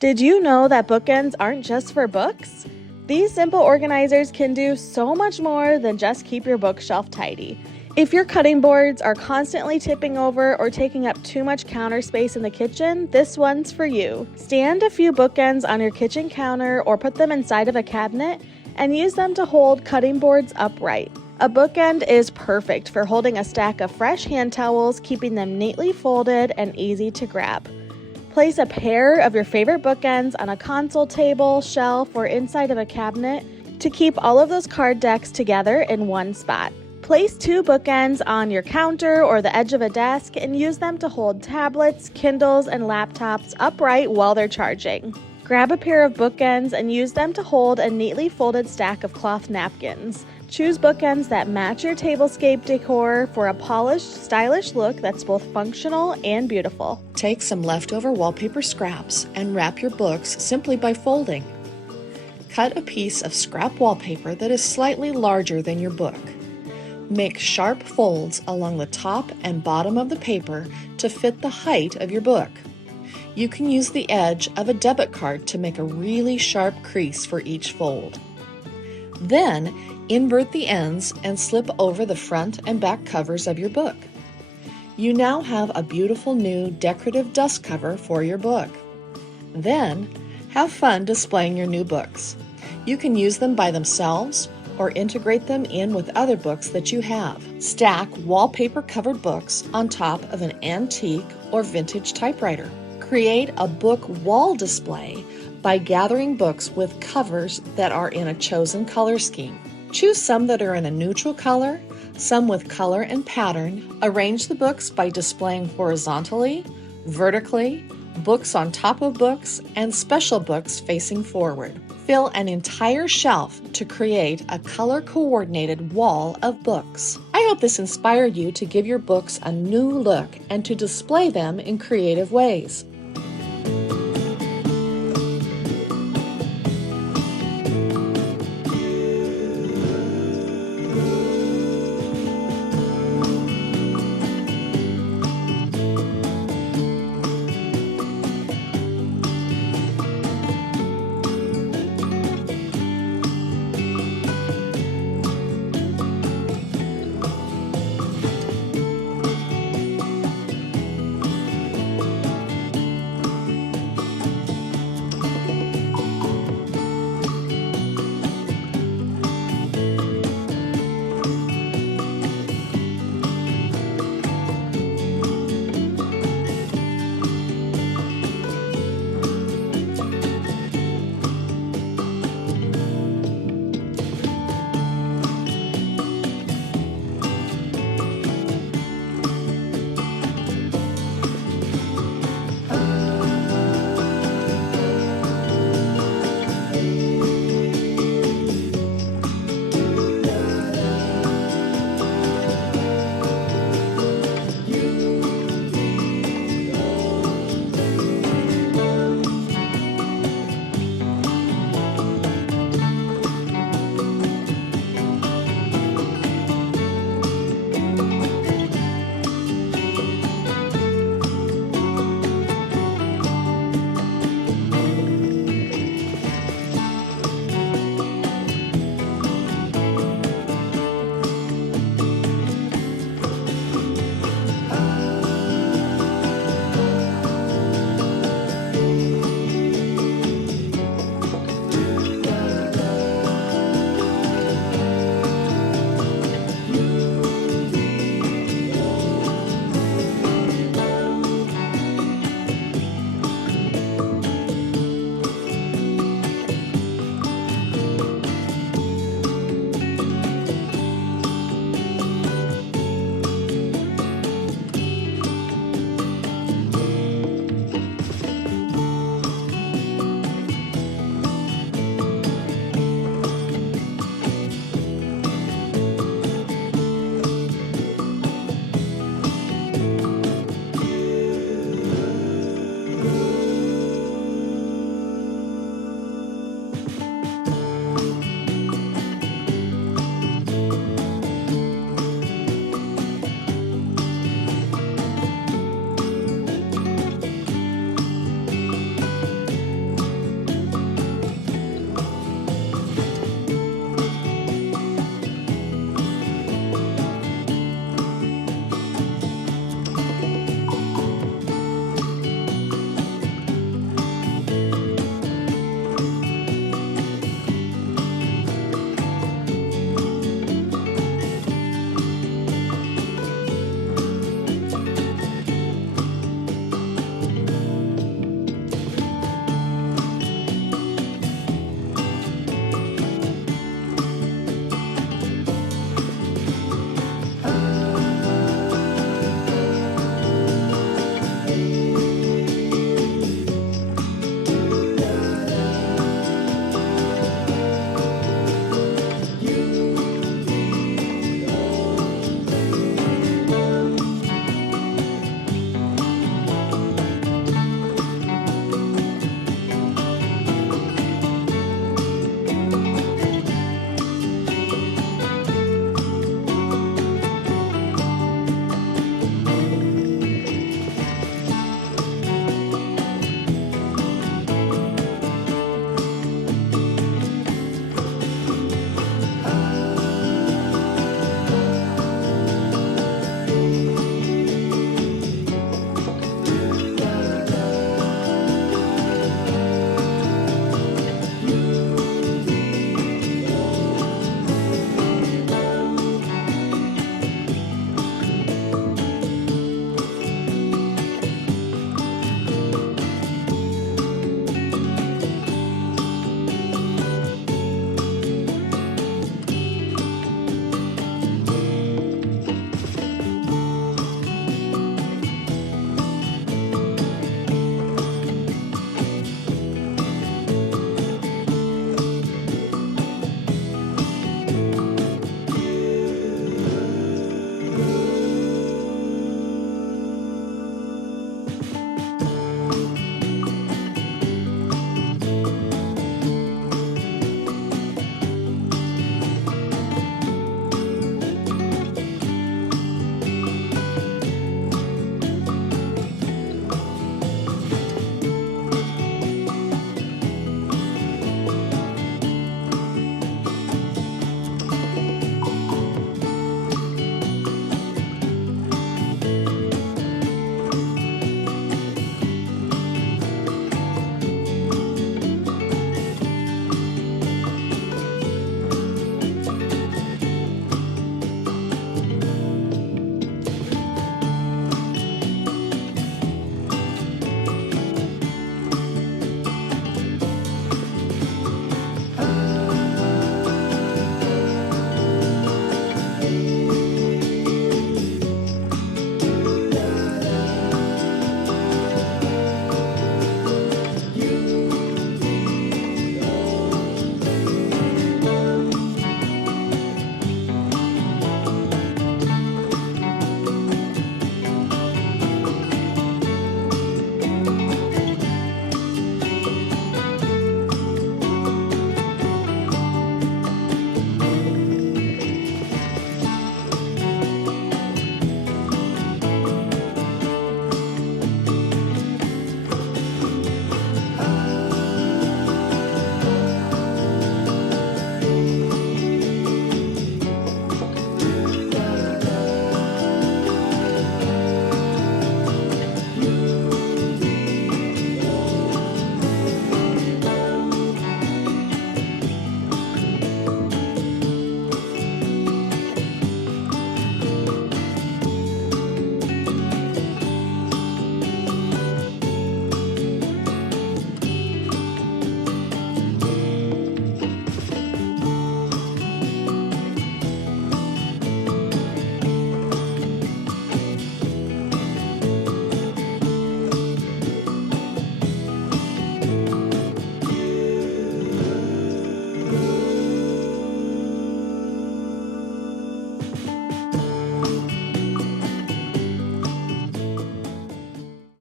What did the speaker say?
Did you know that bookends aren't just for books? These simple organizers can do so much more than just keep your bookshelf tidy. If your cutting boards are constantly tipping over or taking up too much counter space in the kitchen, this one's for you. Stand a few bookends on your kitchen counter or put them inside of a cabinet and use them to hold cutting boards upright. A bookend is perfect for holding a stack of fresh hand towels, keeping them neatly folded and easy to grab. Place a pair of your favorite bookends on a console table, shelf, or inside of a cabinet to keep all of those card decks together in one spot. Place 2 bookends on your counter or the edge of a desk and use them to hold tablets, Kindles, and laptops upright while they're charging. Grab a pair of bookends and use them to hold a neatly folded stack of cloth napkins. Choose bookends that match your tablescape decor for a polished, stylish look that's both functional and beautiful. Take some leftover wallpaper scraps and wrap your books simply by folding. Cut a piece of scrap wallpaper that is slightly larger than your book. Make sharp folds along the top and bottom of the paper to fit the height of your book. You can use the edge of a debit card to make a really sharp crease for each fold. Then, invert the ends and slip over the front and back covers of your book. You now have a beautiful new decorative dust cover for your book. Then, have fun displaying your new books. You can use them by themselves or integrate them in with other books that you have. Stack wallpaper-covered books on top of an antique or vintage typewriter. Create a book wall display by gathering books with covers that are in a chosen color scheme. Choose some that are in a neutral color, some with color and pattern. Arrange the books by displaying horizontally, vertically, books on top of books, and special books facing forward. Fill an entire shelf to create a color-coordinated wall of books. I hope this inspired you to give your books a new look and to display them in creative ways.